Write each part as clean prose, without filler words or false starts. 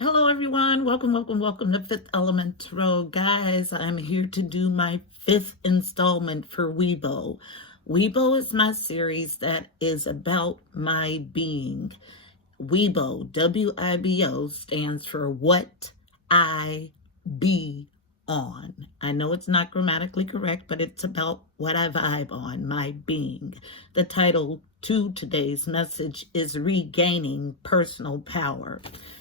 Hello, everyone. Welcome to Fifth Element Tarot. Guys, I'm here to do my fifth installment for W.I.B.O. W.I.B.O is my series that is about my being. W.I.B.O, W-I-B-O, stands for What I Be On. I know it's not grammatically correct, but it's about what I vibe on, my being. The title to today's message is Regaining Personal Power.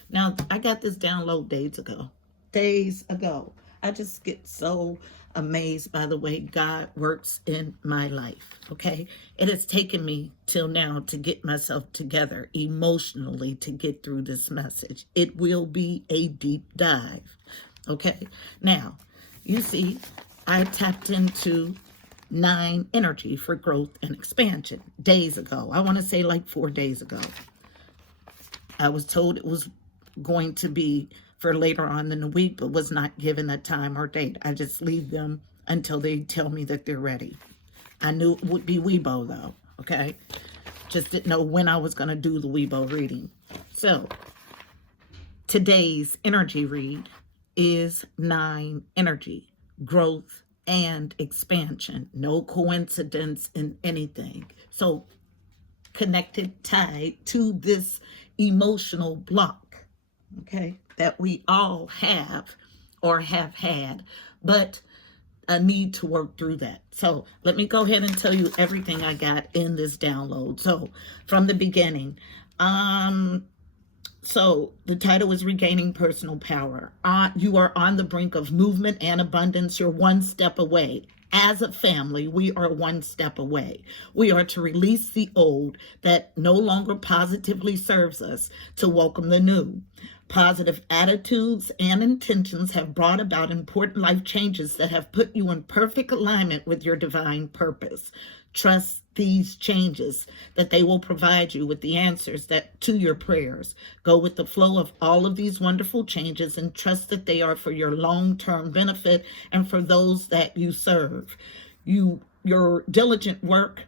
Now, I got this download days ago. Days ago. I just get so amazed by the way God works in my life. Okay. It has taken me till now to get myself together emotionally to get through this message. It will be a deep dive. Okay. Now, you see, I tapped into 9 energy for growth and expansion days ago. I want to say like 4 days ago. I was told it was going to be for later on in the week, but was not given a time or date. I just leave them until they tell me that they're ready. I knew it would be W.I.B.O though, okay? Just didn't know when I was going to do the W.I.B.O reading. So today's energy read is 9 energy, growth and expansion. No coincidence in anything. So connected, tied to this emotional block, okay, that we all have or have had, but a need to work through that. So let me go ahead and tell you everything I got in this download. So from the beginning, so the title is Regaining Personal Power. You are on the brink of movement and abundance. You're one step away. As a family, we are one step away. We are to release the old that no longer positively serves us to welcome the new. Positive attitudes and intentions have brought about important life changes that have put you in perfect alignment with your divine purpose. Trust these changes, that they will provide you with the answers that to your prayers. Go with the flow of all of these wonderful changes and trust that they are for your long-term benefit and for those that you serve. Your diligent work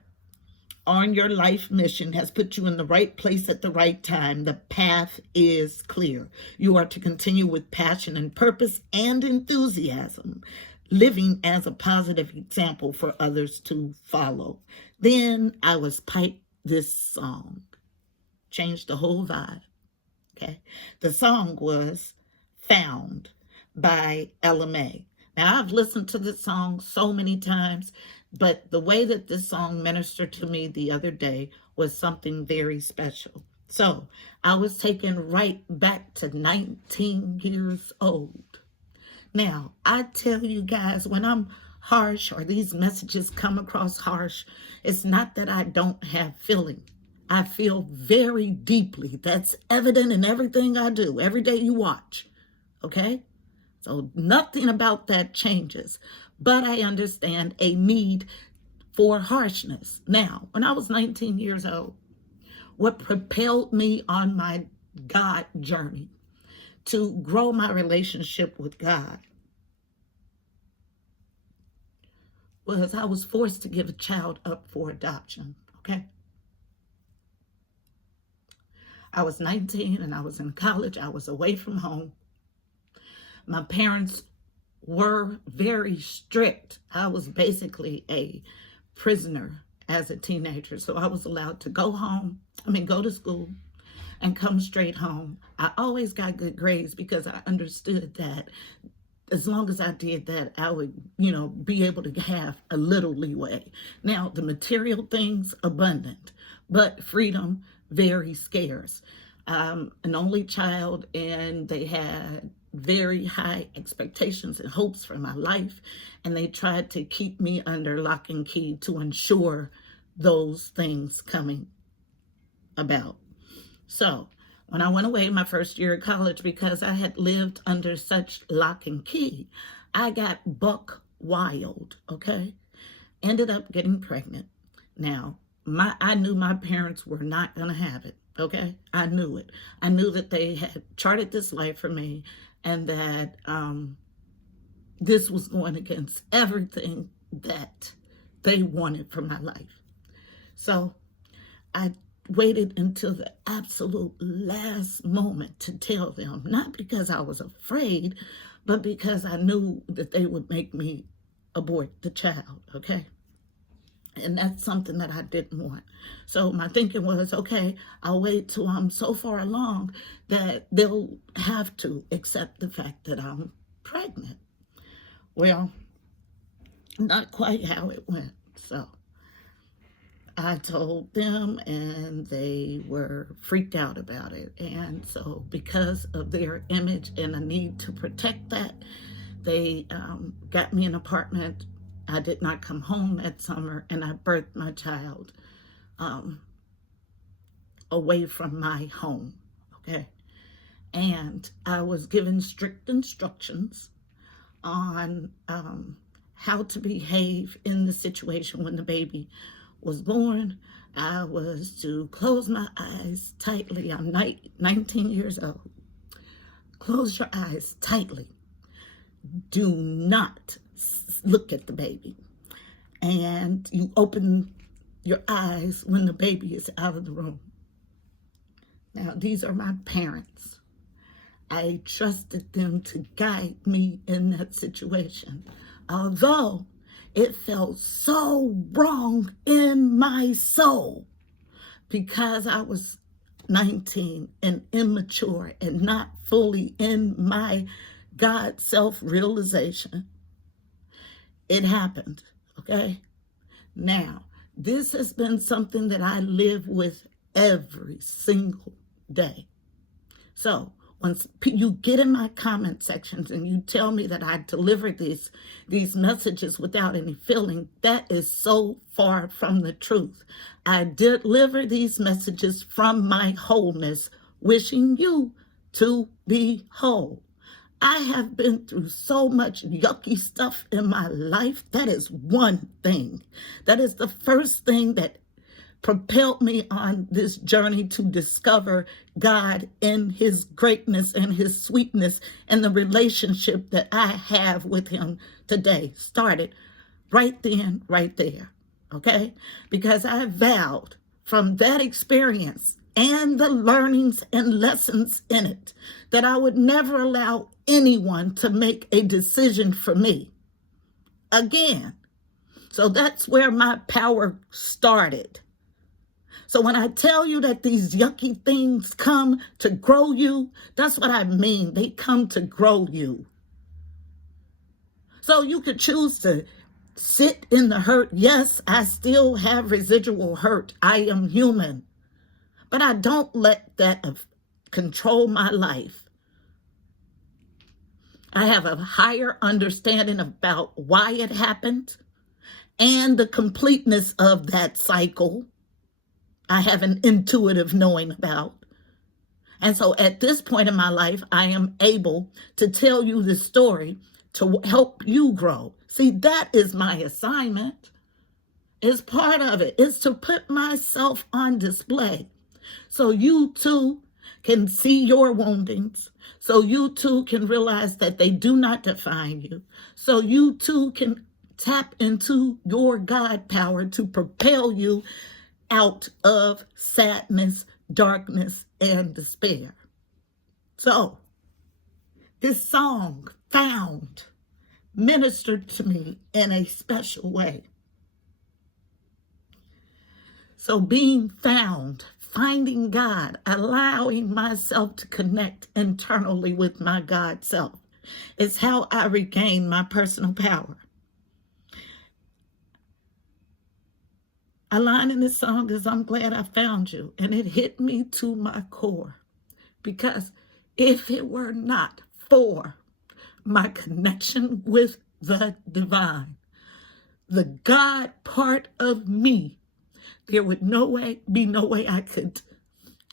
on your life mission has put you in the right place at the right time. The path is clear. You are to continue with passion and purpose and enthusiasm, living as a positive example for others to follow. Then I was piped this song, changed the whole vibe. Okay. The song was Found by LMA. Now, I've listened to this song so many times, but the way that this song ministered to me the other day was something very special. So I was taken right back to 19 years old. Now, I tell you guys, when I'm harsh or these messages come across harsh, it's not that I don't have feeling. I feel very deeply. That's evident in everything I do, every day you watch. Okay? So nothing about that changes. But I understand a need for harshness. Now, when I was 19 years old, what propelled me on my God journey to grow my relationship with God was I was forced to give a child up for adoption, okay? I was 19 and I was in college. I was away from home. My parents were very strict. I was basically a prisoner as a teenager. So I was allowed to go to school and come straight home. I always got good grades because I understood that as long as I did that, I would, be able to have a little leeway. Now, the material things, abundant, but freedom, very scarce. An only child, and they had very high expectations and hopes for my life, and they tried to keep me under lock and key to ensure those things coming about. So when I went away my first year of college, because I had lived under such lock and key, I got buck wild, okay? Ended up getting pregnant. Now, I knew my parents were not going to have it, okay? I knew it. I knew that they had charted this life for me and that this was going against everything that they wanted for my life. So I waited until the absolute last moment to tell them, not because I was afraid, but because I knew that they would make me abort the child, okay? And that's something that I didn't want. So my thinking was, okay, I'll wait till I'm so far along that they'll have to accept the fact that I'm pregnant. Well, not quite how it went. So I told them and they were freaked out about it. And so because of their image and a need to protect that, they got me an apartment. I did not come home that summer, and I birthed my child away from my home, okay? And I was given strict instructions on how to behave in the situation when the baby was born. I was to close my eyes tightly. I'm 19 years old. Close your eyes tightly. Do not look at the baby. And you open your eyes when the baby is out of the room. Now, these are my parents. I trusted them to guide me in that situation. Although it felt so wrong in my soul because I was 19 and immature and not fully in my God self-realization. It happened, okay? Now, this has been something that I live with every single day. So once you get in my comment sections and you tell me that I deliver these messages without any feeling, that is so far from the truth. I deliver these messages from my wholeness, wishing you to be whole. I have been through so much yucky stuff in my life. That is one thing. That is the first thing that propelled me on this journey to discover God in his greatness and his sweetness and the relationship that I have with him today. Started right then, right there, okay? Because I vowed from that experience and the learnings and lessons in it that I would never allow anyone to make a decision for me again. So that's where my power started. So when I tell you that these yucky things come to grow you, that's what I mean. They come to grow you. So you could choose to sit in the hurt. Yes, I still have residual hurt. I am human. But I don't let that control my life. I have a higher understanding about why it happened and the completeness of that cycle. I have an intuitive knowing about. And so at this point in my life, I am able to tell you the story to help you grow. See, that is my assignment. It's part of it. It's to put myself on display so you too can see your woundings, so you too can realize that they do not define you, so you too can tap into your God power to propel you out of sadness, darkness, and despair. So, this song, Found, ministered to me in a special way. So being found, finding God, allowing myself to connect internally with my God self is how I regain my personal power. A line in this song is, I'm glad I found you. And it hit me to my core. Because if it were not for my connection with the divine, the God part of me, there would be no way I could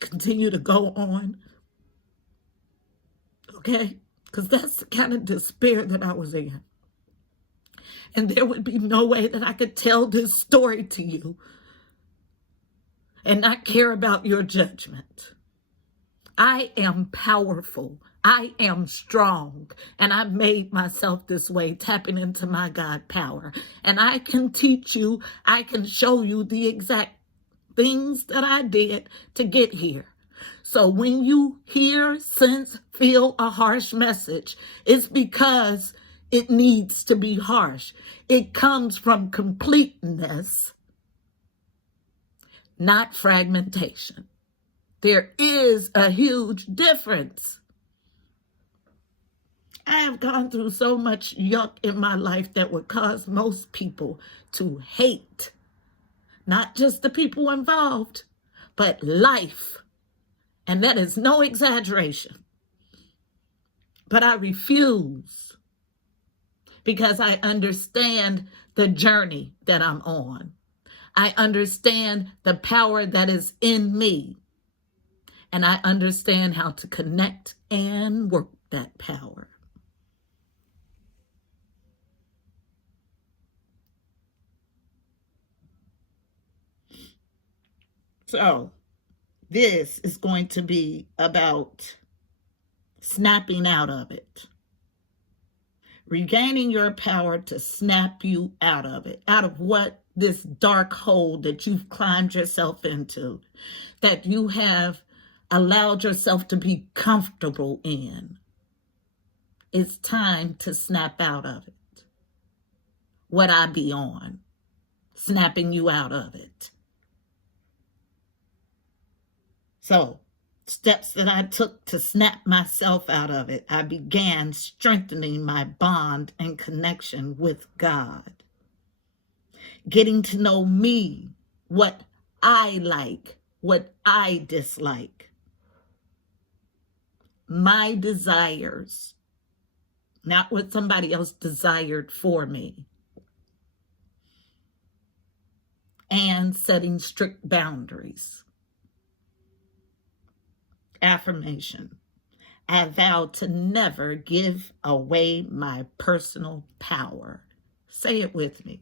continue to go on. Okay? Because that's the kind of despair that I was in. And there would be no way that I could tell this story to you and not care about your judgment. I am powerful. I am strong. And I made myself this way, tapping into my God power. And I can teach you, I can show you the exact things that I did to get here. So when you hear, sense, feel a harsh message, it's because it needs to be harsh. It comes from completeness, not fragmentation. There is a huge difference. I have gone through so much yuck in my life that would cause most people to hate, not just the people involved, but life. And that is no exaggeration. But I refuse, because I understand the journey that I'm on. I understand the power that is in me. And I understand how to connect and work that power. So this is going to be about snapping out of it. Regaining your power to snap you out of it. Out of what? This dark hole that you've climbed yourself into. That you have allowed yourself to be comfortable in. It's time to snap out of it. What I be on. Snapping you out of it. So, steps that I took to snap myself out of it. I began strengthening my bond and connection with God. Getting to know me, what I like, what I dislike. My desires, not what somebody else desired for me. And setting strict boundaries. Affirmation. I vow to never give away my personal power. Say it with me.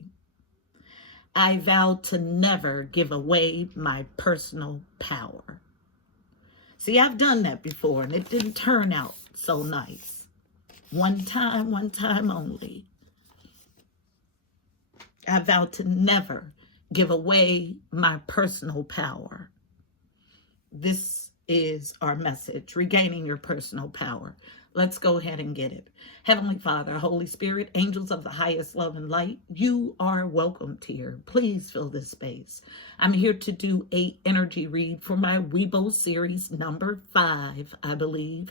I vow to never give away my personal power. See, I've done that before, and it didn't turn out so nice. One time only. I vow to never give away my personal power. This is our message, regaining your personal power. Let's go ahead and get it. Heavenly Father, Holy Spirit, angels of the highest love and light, you are welcomed here. Please fill this space. I'm here to do an energy read for my W.I.B.O series number 5, I believe.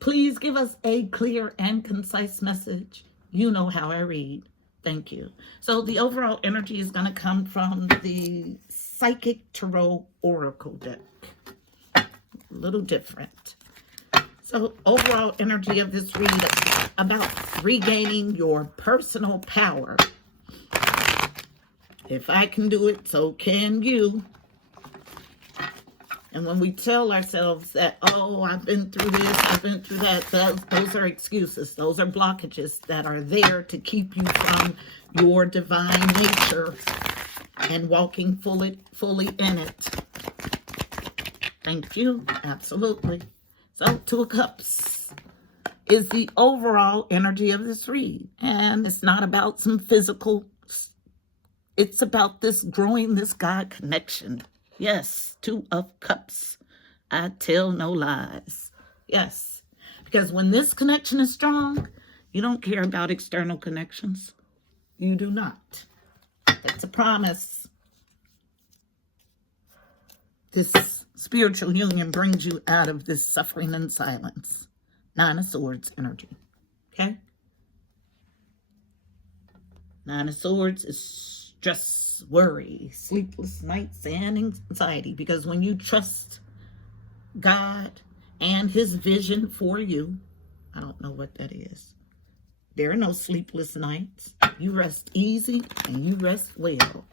Please give us a clear and concise message. You know how I read. Thank you. So the overall energy is going to come from the Psychic Tarot Oracle deck. A little different. So overall energy of this read about regaining your personal power. If I can do it, so can you. And when we tell ourselves that, oh, I've been through this, I've been through that, those are excuses. Those are blockages that are there to keep you from your divine nature and walking fully in it. Thank you. Absolutely. So, 2 of Cups is the overall energy of this read. And it's not about some physical. It's about this growing this God connection. Yes, 2 of Cups. I tell no lies. Yes. Because when this connection is strong, you don't care about external connections. You do not. That's a promise. This spiritual union brings you out of this suffering and silence. 9 of Swords energy. Okay? 9 of Swords is stress, worry, sleepless nights, and anxiety. Because when you trust God and his vision for you, I don't know what that is. There are no sleepless nights. You rest easy and you rest well.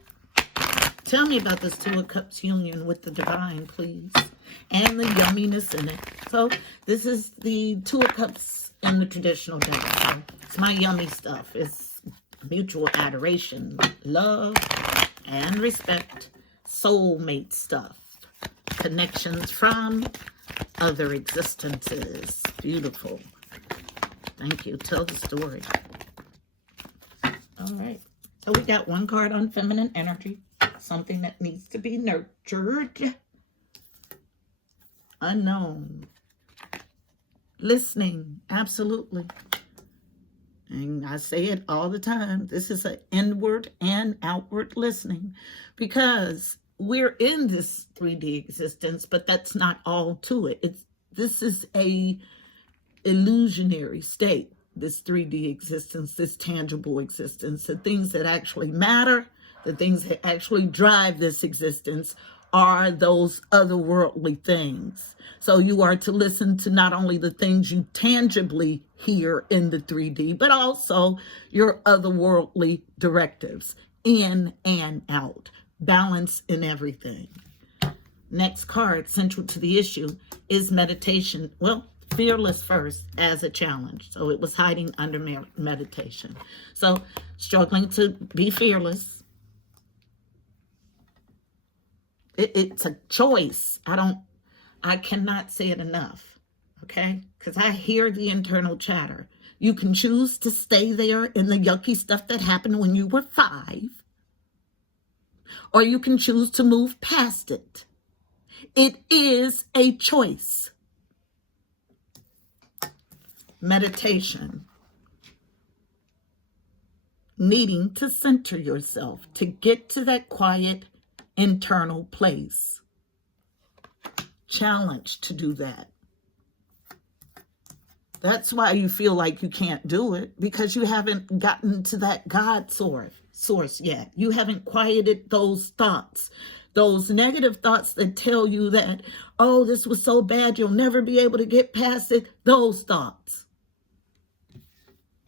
Tell me about this 2 of Cups union with the divine, please. And the yumminess in it. So this is the 2 of Cups in the traditional deck. So it's my yummy stuff. It's mutual adoration, love, and respect. Soulmate stuff. Connections from other existences. Beautiful. Thank you. Tell the story. All right. So we got 1 card on feminine energy. Something that needs to be nurtured. Unknown. Listening, absolutely. And I say it all the time. This is an inward and outward listening, because we're in this 3D existence, but that's not all to it. This is a illusionary state, this 3D existence, this tangible existence. The things that actually matter, the things that actually drive this existence are those otherworldly things. So you are to listen to not only the things you tangibly hear in the 3D, but also your otherworldly directives, in and out, balance in everything. Next card, central to the issue, is meditation. Well, fearless first as a challenge. So it was hiding under meditation. So struggling to be fearless. It's a choice. I cannot say it enough, okay? Because I hear the internal chatter. You can choose to stay there in the yucky stuff that happened when you were 5, or you can choose to move past it. It is a choice. Meditation. Needing to center yourself to get to that quiet internal place. Challenge to do that. That's why you feel like you can't do it, because you haven't gotten to that God source yet. You haven't quieted those thoughts, those negative thoughts that tell you that, oh, this was so bad, you'll never be able to get past it. Those thoughts.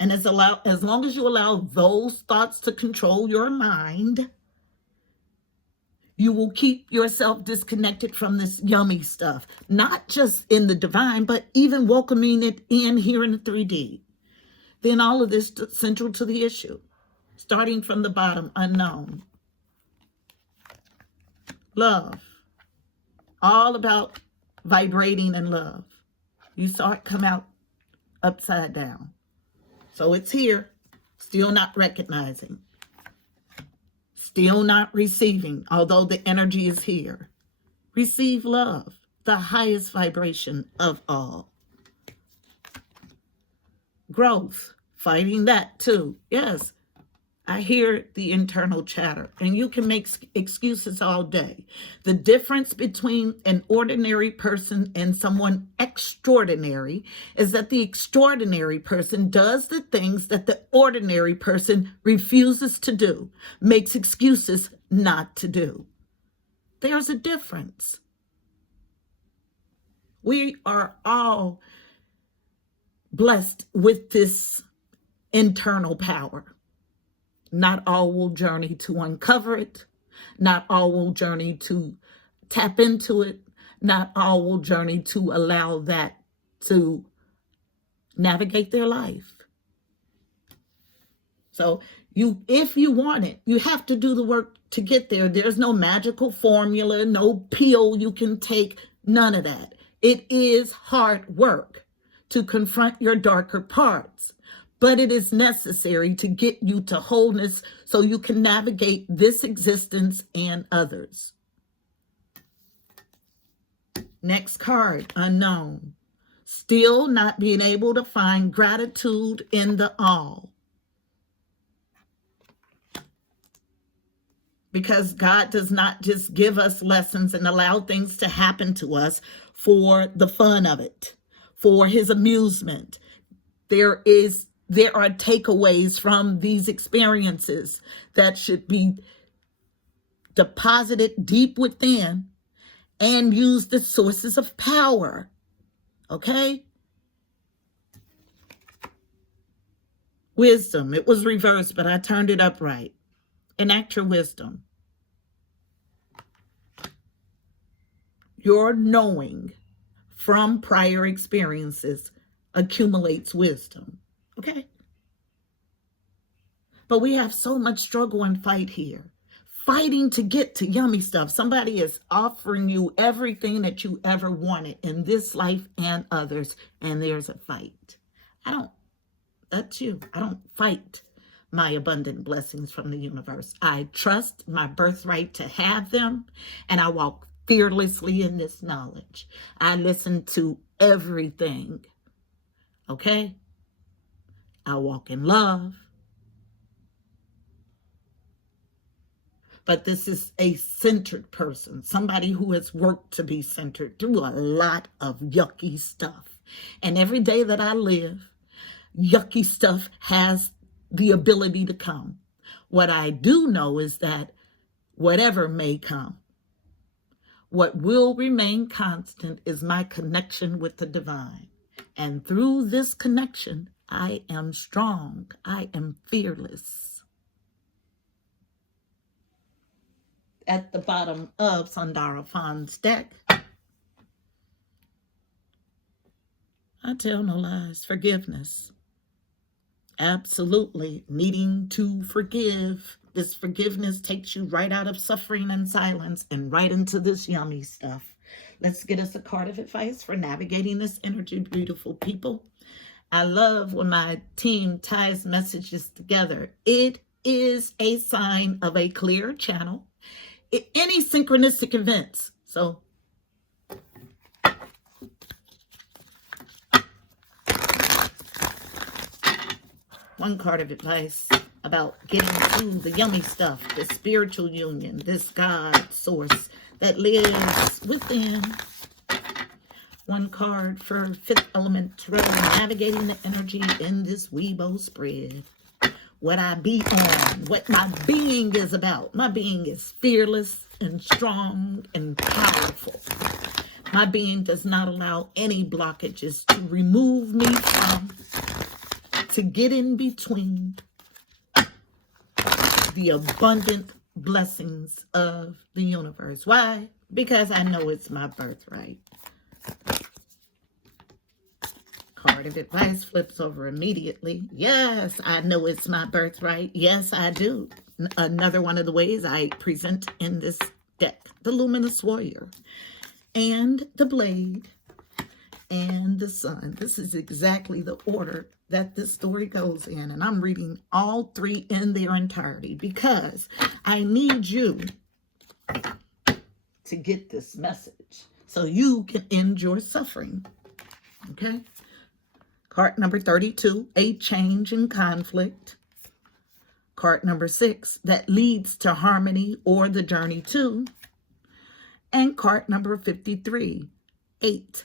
And as long as you allow those thoughts to control your mind, you will keep yourself disconnected from this yummy stuff, not just in the divine, but even welcoming it in here in the 3D. Then all of this central to the issue, starting from the bottom, unknown. Love, all about vibrating in love. You saw it come out upside down. So it's here, still not recognizing. Still not receiving, although the energy is here. Receive love, the highest vibration of all. Growth, fighting that too. Yes, I hear the internal chatter, and you can make excuses all day. The difference between an ordinary person and someone extraordinary is that the extraordinary person does the things that the ordinary person refuses to do, makes excuses not to do. There's a difference. We are all blessed with this internal power. Not all will journey to uncover it. Not all will journey to tap into it. Not all will journey to allow that to navigate their life. So if you want it, you have to do the work to get there. There's no magical formula, no pill you can take, none of that. It is hard work to confront your darker parts. But it is necessary to get you to wholeness so you can navigate this existence and others. Next card, unknown. Still not being able to find gratitude in the all. Because God does not just give us lessons and allow things to happen to us for the fun of it, for his amusement. There are takeaways from these experiences that should be deposited deep within and used as sources of power. Okay? Wisdom. It was reversed, but I turned it upright. Enact your wisdom. Your knowing from prior experiences accumulates wisdom. Okay? But we have so much struggle and fight here. Fighting to get to yummy stuff. Somebody is offering you everything that you ever wanted in this life and others, and there's a fight. That's you. I don't fight my abundant blessings from the universe. I trust my birthright to have them, and I walk fearlessly in this knowledge. I listen to everything, okay? I walk in love. But this is a centered person, somebody who has worked to be centered through a lot of yucky stuff. And every day that I live, yucky stuff has the ability to come. What I do know is that whatever may come, what will remain constant is my connection with the divine. And through this connection, I am strong. I am fearless. At the bottom of Sundara Fahn's deck, I tell no lies. Forgiveness. Absolutely needing to forgive. This forgiveness takes you right out of suffering and silence and right into this yummy stuff. Let's get us a card of advice for navigating this energy, beautiful people. I love when my team ties messages together. It is a sign of a clear channel. Any synchronistic events. So one card of advice about getting through the yummy stuff, the spiritual union, this God source that lives within. One card for fifth element tarot, navigating the energy in this W.I.B.O spread. What I be on, what my being is about. My being is fearless and strong and powerful. My being does not allow any blockages to remove me from, to get in between the abundant blessings of the universe. Why? Because I know it's my birthright. Card of advice flips over immediately. Yes, I know it's my birthright. Yes, I do. Another one of the ways I present in this deck, the Luminous Warrior and the Blade and the Sun. This is exactly the order that this story goes in. And I'm reading all three in their entirety because I need you to get this message so you can end your suffering. Okay? Card number 32, a change in conflict. Card number 6, that leads to harmony or the journey to. And card number 53, 8,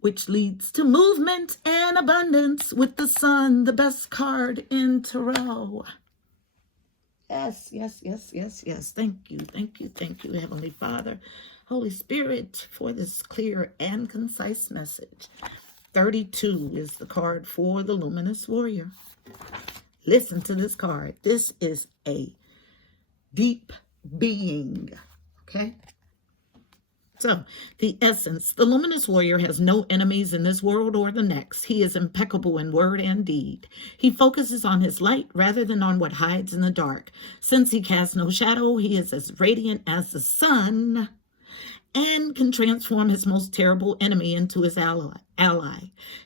which leads to movement and abundance with the Sun, the best card in tarot. Yes, yes, yes, yes, yes. Thank you, thank you, thank you, Heavenly Father, Holy Spirit, for this clear and concise message. 32 is the card for the Luminous Warrior. Listen to this card. This is a deep being, okay? So, the essence, the Luminous Warrior has no enemies in this world or the next. He is impeccable in word and deed. He focuses on his light rather than on what hides in the dark. Since he casts no shadow, he is as radiant as the sun and can transform his most terrible enemy into his ally.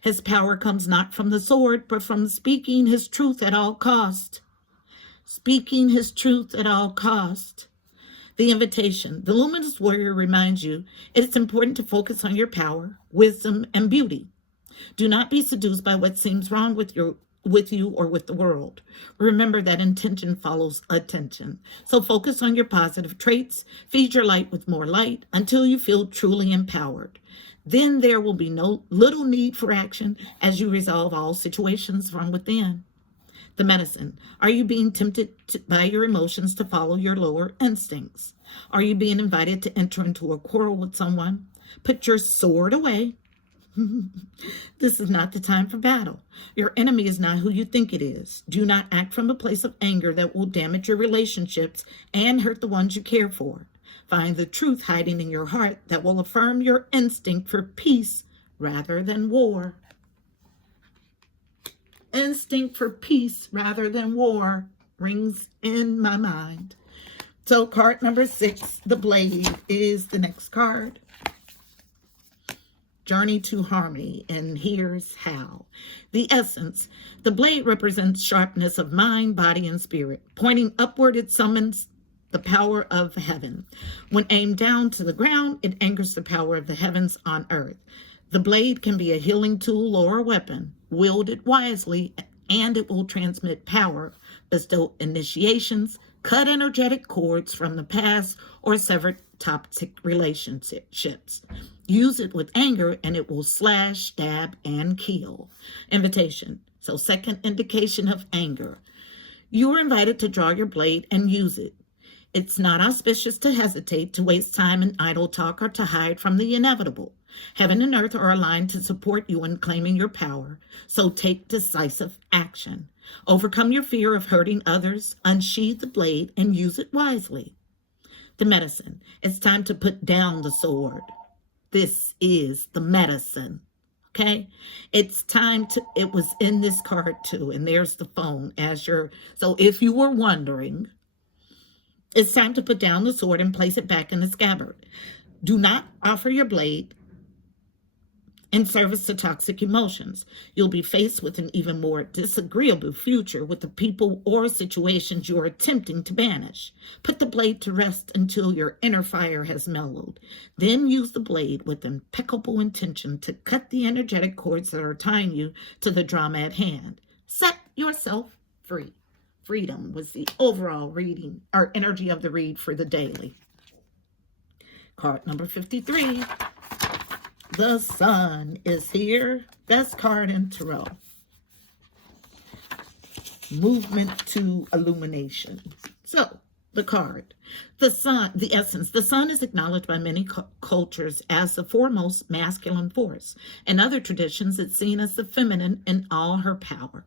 His power comes not from the sword, but from speaking his truth at all cost. Speaking his truth at all cost. The invitation. The Luminous Warrior reminds you it is important to focus on your power, wisdom, and beauty. Do not be seduced by what seems wrong with you or with the world. Remember that intention follows attention. So focus on your positive traits. Feed your light with more light until you feel truly empowered. Then there will be no little need for action as you resolve all situations from within. The medicine. Are you being tempted by your emotions to follow your lower instincts? Are you being invited to enter into a quarrel with someone? Put your sword away. This is not the time for battle. Your enemy is not who you think it is. Do not act from a place of anger that will damage your relationships and hurt the ones you care for. Find the truth hiding in your heart that will affirm your instinct for peace rather than war. Instinct for peace rather than war rings in my mind. So card number 6, the Blade, is the next card. Journey to harmony, and here's how. The essence. The blade represents sharpness of mind, body, and spirit. Pointing upward, it summons the power of heaven. When aimed down to the ground, it anchors the power of the heavens on earth. The blade can be a healing tool or a weapon. Wield it wisely, and it will transmit power, bestow initiations, cut energetic cords from the past, or sever toxic relationships. Use it with anger, and it will slash, stab, and kill. Invitation. So, second indication of anger. You are invited to draw your blade and use it. It's not auspicious to hesitate, to waste time in idle talk, or to hide from the inevitable. Heaven and earth are aligned to support you in claiming your power, so take decisive action. Overcome your fear of hurting others, unsheathe the blade, and use it wisely. The medicine. It's time to put down the sword. This is the medicine. Okay? It's time to, it was in this card too, and there's the phone as your, so if you were wondering, it's time to put down the sword and place it back in the scabbard. Do not offer your blade in service to toxic emotions. You'll be faced with an even more disagreeable future with the people or situations you are attempting to banish. Put the blade to rest until your inner fire has mellowed. Then use the blade with impeccable intention to cut the energetic cords that are tying you to the drama at hand. Set yourself free. Freedom was the overall reading, or energy of the read for the daily. Card number 53. The sun is here. Best card in tarot. Movement to illumination. So, the card. The sun, the essence. The sun is acknowledged by many cultures as the foremost masculine force. In other traditions, it's seen as the feminine in all her power.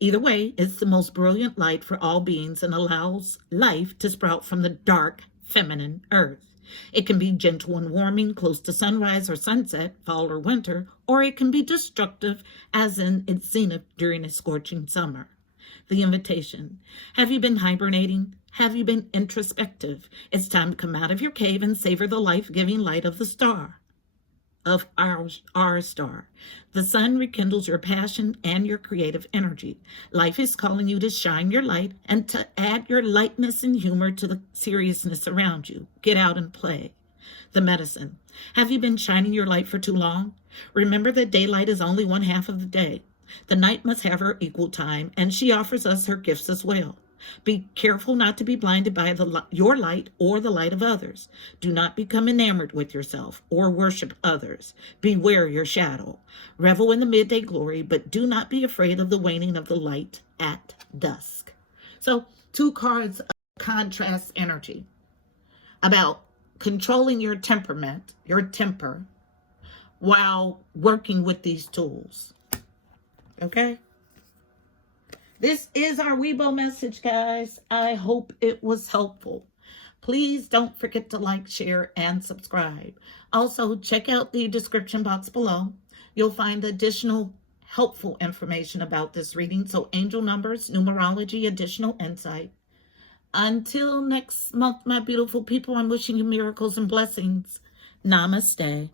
Either way, it's the most brilliant light for all beings and allows life to sprout from the dark, feminine earth. It can be gentle and warming, close to sunrise or sunset, fall or winter, or it can be destructive, as in its zenith during a scorching summer. The invitation. Have you been hibernating? Have you been introspective? It's time to come out of your cave and savor the life-giving light of the star, of our star. The sun rekindles your passion and your creative energy. Life is calling you to shine your light and to add your lightness and humor to the seriousness around you. Get out and play. The medicine. Have you been shining your light for too long? Remember that daylight is only one half of the day. The night must have her equal time, and she offers us her gifts as well. Be careful not to be blinded by your light or the light of others. Do not become enamored with yourself or worship others. Beware your shadow. Revel in the midday glory, but do not be afraid of the waning of the light at dusk. So, two cards of contrast energy about controlling your temperament, your temper, while working with these tools. Okay? This is our W.I.B.O message, guys. I hope it was helpful. Please don't forget to like, share, and subscribe. Also, check out the description box below. You'll find additional helpful information about this reading. So, angel numbers, numerology, additional insight. Until next month, my beautiful people, I'm wishing you miracles and blessings. Namaste.